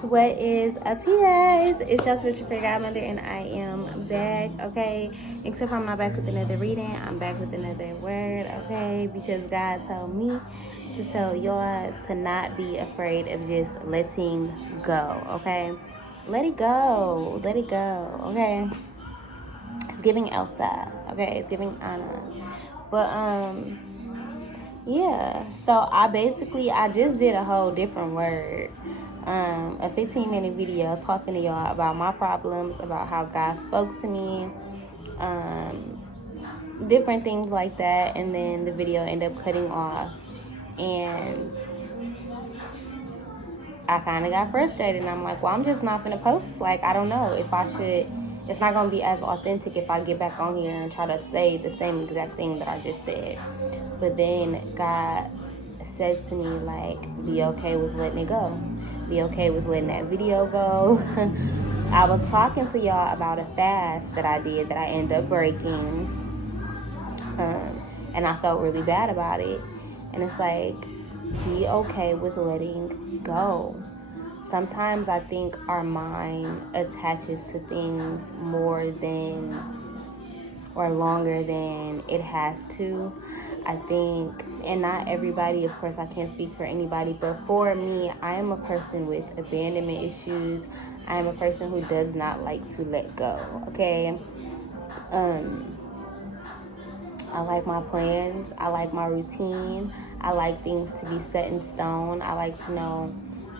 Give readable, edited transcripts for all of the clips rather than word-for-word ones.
What is up, you guys? It's just with your favorite godmother, and I am back, okay? Except I'm not back with another reading. I'm back with another word, okay? Because God told me to tell y'all to not be afraid of just letting go, okay? Let it go. Let it go, okay? It's giving Elsa, okay? It's giving Anna. But, yeah, so I just did a whole different word. A 15-minute video talking to y'all about my problems, about how God spoke to me, different things like that. And then the video ended up cutting off. And I kind of got frustrated. And I'm like, well, I'm just not going to post. Like, I don't know if I should. It's not going to be as authentic if I get back on here and try to say the same exact thing that I just said. But then God said to me, like, be okay with letting it go. Be okay with letting that video go. I was talking to y'all about a fast that I did that I ended up breaking. And I felt really bad about it. And it's like, be okay with letting go. Sometimes I think our mind attaches to things more than or longer than it has to. I think, and not everybody, of course, I can't speak for anybody, but for me, I am a person with abandonment issues. I am a person who does not like to let go, okay? I like my plans. I like my routine. I like things to be set in stone. I like to know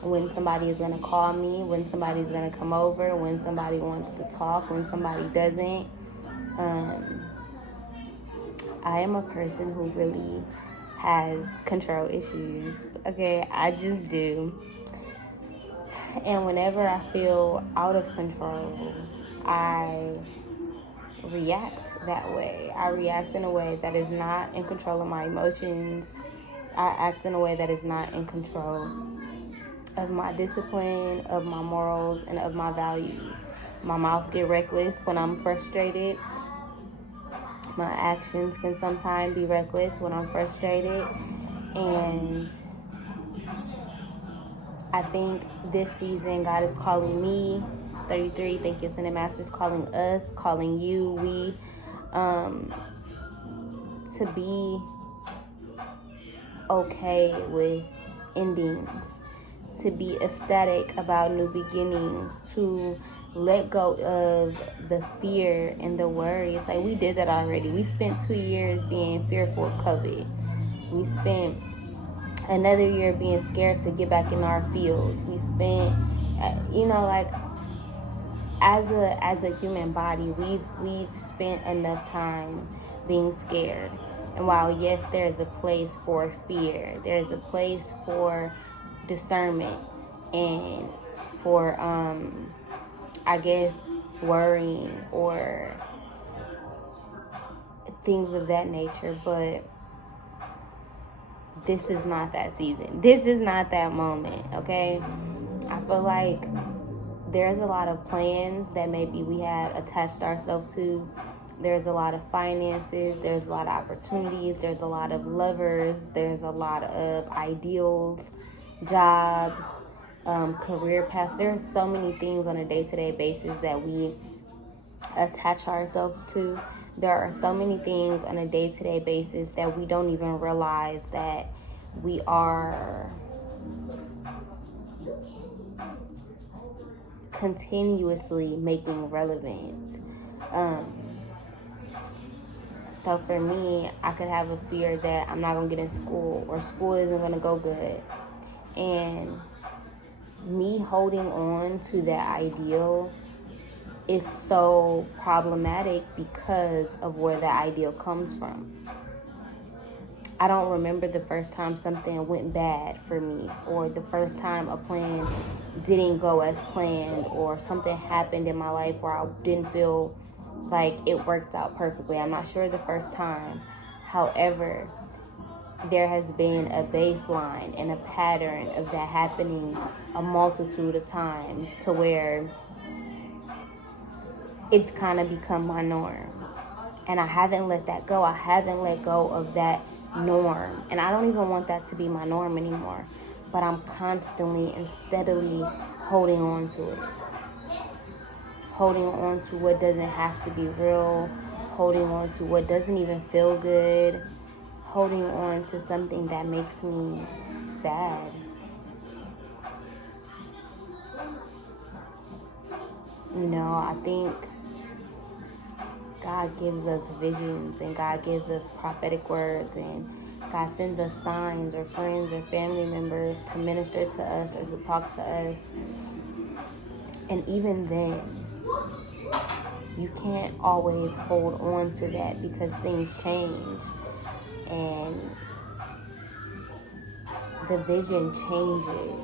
when somebody is going to call me, when somebody's going to come over, when somebody wants to talk, when somebody doesn't. I am a person who really has control issues. Okay, I just do. And whenever I feel out of control, I react that way. I react in a way that is not in control of my emotions. I act in a way that is not in control of my discipline, of my morals, and of my values. My mouth get reckless when I'm frustrated. My actions can sometimes be reckless when I'm frustrated. And I think this season, God is calling me, 33, thank you, Ascended Master, is calling us, calling you, we, to be okay with endings, to be ecstatic about new beginnings, to let go of the fear and the worry. It's like we did that already. We spent 2 years being fearful of COVID. We spent another year being scared to get back in our fields. We spent, like, as a human body, we've spent enough time being scared. And while yes, there's a place for fear, there's a place for discernment and for I guess worrying or things of that nature, but this is not that season. This is not that moment, okay? I feel like there's a lot of plans that maybe we had attached ourselves to. There's a lot of finances. There's a lot of opportunities. There's a lot of lovers. There's a lot of ideals, jobs, career paths. There's so many things on a day-to-day basis that we attach ourselves to. There are so many things on a day-to-day basis that we don't even realize that we are continuously making relevant. So for me, I could have a fear that I'm not going to get in school or school isn't going to go good. And me holding on to that ideal is so problematic because of where that ideal comes from. I don't remember the first time something went bad for me, or the first time a plan didn't go as planned, or something happened in my life where I didn't feel like it worked out perfectly. I'm not sure the first time. However, there has been a baseline and a pattern of that happening a multitude of times to where it's kind of become my norm. And I haven't let that go. I haven't let go of that norm. And I don't even want that to be my norm anymore. but I'm constantly and steadily holding on to it. Holding on to what doesn't have to be real, holding on to what doesn't even feel good, holding on to something that makes me sad. You know, I think God gives us visions and God gives us prophetic words and God sends us signs or friends or family members to minister to us or to talk to us. And even then, you can't always hold on to that because things change and the vision changes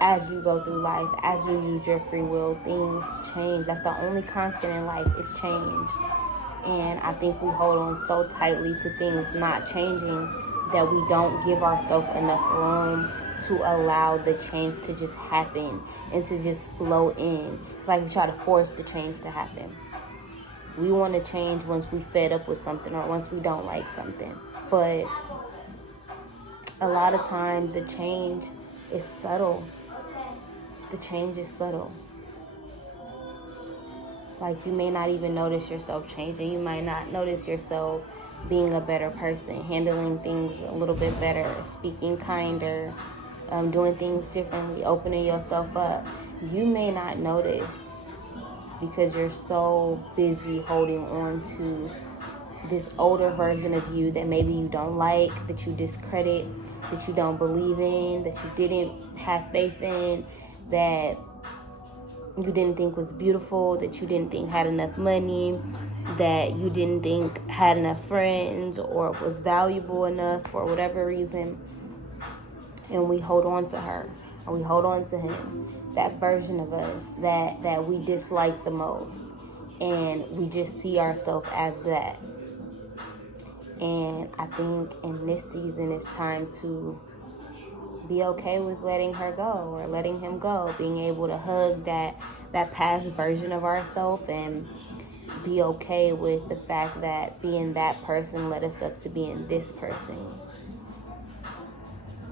as you go through life, as you use your free will. Things change. That's the only constant in life, is change. And I think we hold on so tightly to things not changing that we don't give ourselves enough room to allow the change to just happen and to just flow in. It's like we try to force the change to happen. We want to change once we fed up with something or once we don't like something. But a lot of times the change is subtle. The change is subtle. Like, you may not even notice yourself changing. You might not notice yourself being a better person, handling things a little bit better, speaking kinder, doing things differently, opening yourself up. You may not notice because you're so busy holding on to this older version of you that maybe you don't like, that you discredit, that you don't believe in, that you didn't have faith in, that you didn't think was beautiful, that you didn't think had enough money, that you didn't think had enough friends or was valuable enough for whatever reason. And we hold on to her and we hold on to him, that version of us that we dislike the most. And we just see ourselves as that. And I think in this season it's time to be okay with letting her go or letting him go, being able to hug that past version of ourselves and be okay with the fact that being that person led us up to being this person.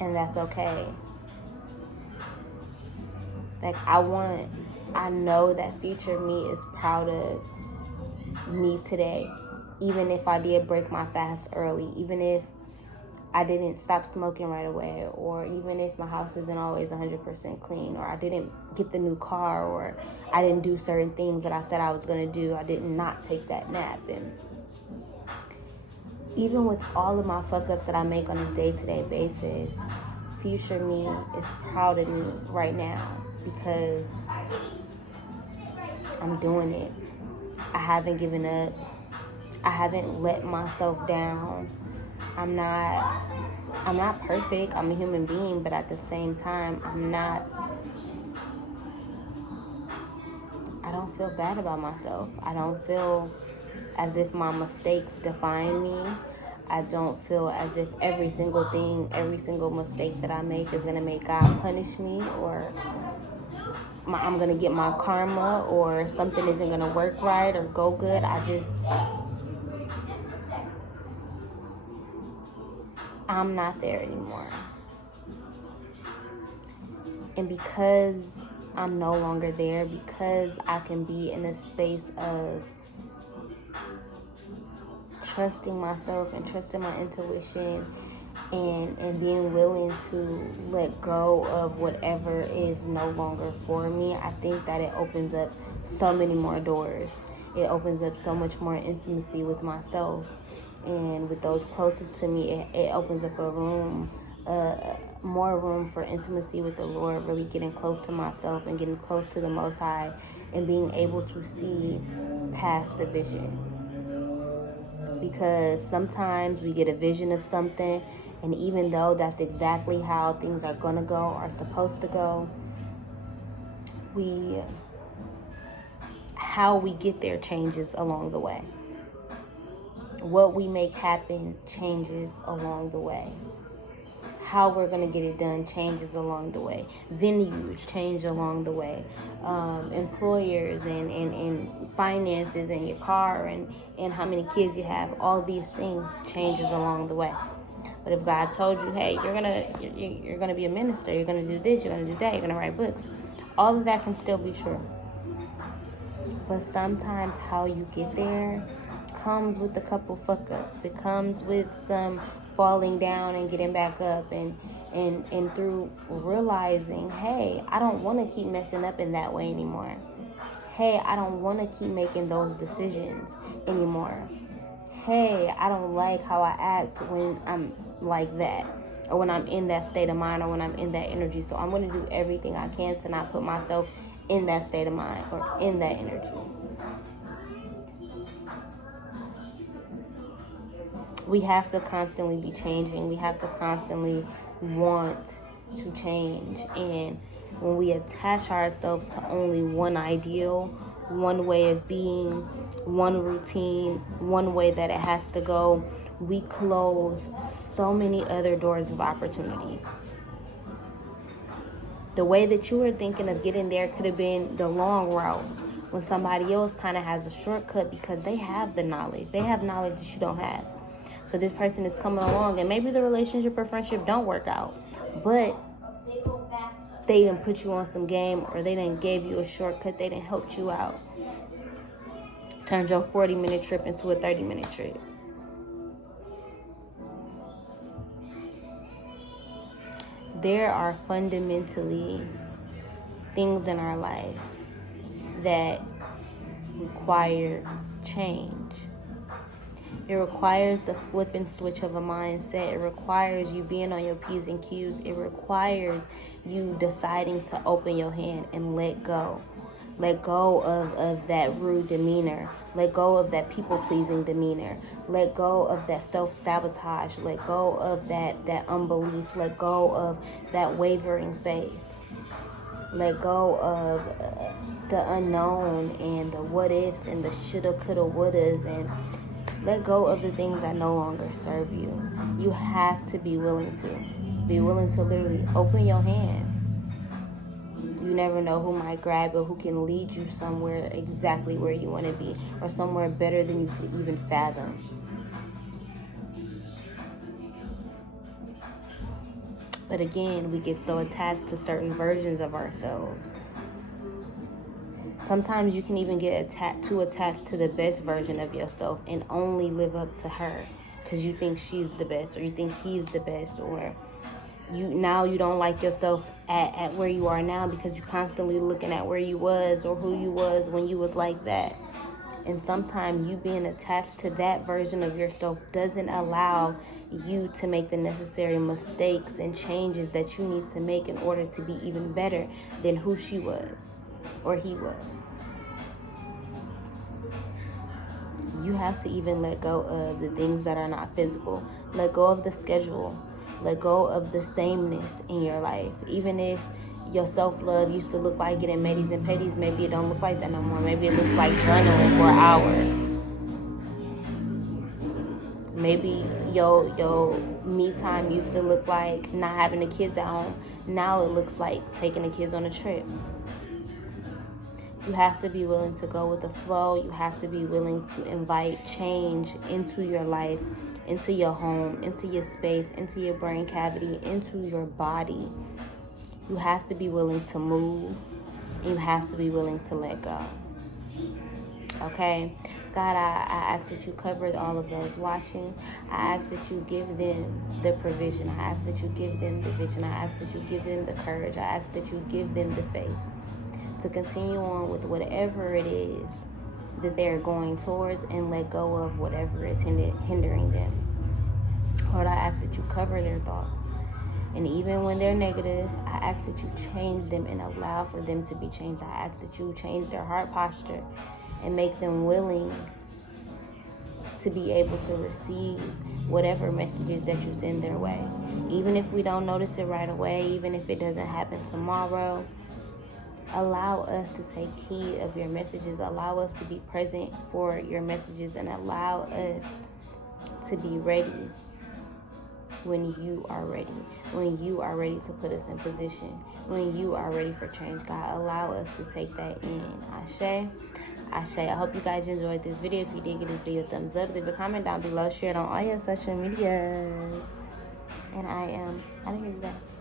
And that's okay. Like, I know that future me is proud of me today, even if I did break my fast early, even if I didn't stop smoking right away, or even if my house isn't always 100% clean, or I didn't get the new car, or I didn't do certain things that I said I was going to do. I did not take that nap. And even with all of my fuck-ups that I make on a day-to-day basis, future me is proud of me right now because I'm doing it. I haven't given up. I haven't let myself down. I'm not perfect. I'm a human being, but at the same time, I don't feel bad about myself. I don't feel as if my mistakes define me. I don't feel as if every single mistake that I make is going to make God punish me, or I'm going to get my karma, or something isn't going to work right or go good. I'm not there anymore. And because I'm no longer there, because I can be in a space of trusting myself and trusting my intuition and being willing to let go of whatever is no longer for me, I think that it opens up so many more doors. It opens up so much more intimacy with myself. And with those closest to me, it opens up more room for intimacy with the Lord, really getting close to myself and getting close to the Most High and being able to see past the vision. Because sometimes we get a vision of something, and even though that's exactly how things are going to go, are supposed to go, how we get there changes along the way. What we make happen changes along the way. How we're going to get it done changes along the way. Venues change along the way. Employers and finances and your car and how many kids you have. All these things changes along the way. But if God told you, hey, you're gonna be a minister, you're gonna do this, you're gonna do that, you're gonna write books, all of that can still be true. But sometimes how you get there comes with a couple fuck ups. It comes with some falling down and getting back up, and through realizing, hey, I don't want to keep messing up in that way anymore. Hey, I don't want to keep making those decisions anymore. Hey, I don't like how I act when I'm like that, or when I'm in that state of mind, or when I'm in that energy. So I'm going to do everything I can to not put myself in that state of mind or in that energy. We have to constantly be changing. We have to constantly want to change. And when we attach ourselves to only one ideal, one way of being, one routine, one way that it has to go, we close so many other doors of opportunity. The way that you were thinking of getting there could have been the long route, when somebody else kind of has a shortcut because they have the knowledge. They have knowledge that you don't have. So this person is coming along, and maybe the relationship or friendship don't work out, but they didn't put you on some game, or they didn't give you a shortcut. They didn't help you out. Turned your 40-minute trip into a 30-minute trip. There are fundamentally things in our life that require change. It requires the flipping switch of a mindset. It requires you being on your P's and Q's. It requires you deciding to open your hand and let go. Let go of that rude demeanor. Let go of that people-pleasing demeanor. Let go of that self-sabotage. Let go of that unbelief. Let go of that wavering faith. Let go of the unknown and the what-ifs and the shoulda, coulda, wouldas, and let go of the things that no longer serve you. You have to be willing to. Be willing to literally open your hand. You never know who might grab it, who can lead you somewhere exactly where you want to be, or somewhere better than you could even fathom. But again, we get so attached to certain versions of ourselves. Sometimes you can even get too attached to the best version of yourself and only live up to her because you think she's the best, or you think he's the best, or you don't like yourself at where you are now because you're constantly looking at where you was or who you was when you was like that. And sometimes you being attached to that version of yourself doesn't allow you to make the necessary mistakes and changes that you need to make in order to be even better than who she was or he was. You have to even let go of the things that are not physical. Let go of the schedule. Let go of the sameness in your life. Even if your self-love used to look like getting medis and petties, maybe it don't look like that no more. Maybe it looks like journaling for an hour. Maybe your me time used to look like not having the kids at home. Now it looks like taking the kids on a trip. You have to be willing to go with the flow. You have to be willing to invite change into your life, into your home, into your space, into your brain cavity, into your body. You have to be willing to move, and you have to be willing to let go. Okay? God, I ask that you cover all of those watching. I ask that you give them the provision. I ask that you give them the vision. I ask that you give them the courage. I ask that you give them the faith to continue on with whatever it is that they're going towards, and let go of whatever is hindering them. Lord, I ask that you cover their thoughts. And even when they're negative, I ask that you change them and allow for them to be changed. I ask that you change their heart posture and make them willing to be able to receive whatever messages that you send their way. Even if we don't notice it right away, even if it doesn't happen tomorrow, allow us to take heed of your messages. Allow us to be present for your messages, and allow us to be ready when you are ready. When you are ready to put us in position. When you are ready for change, God, allow us to take that in. Ashe. Ashe. I hope you guys enjoyed this video. If you did, give this video a thumbs up. Leave a comment down below. Share it on all your social medias. And I am out of here, you guys.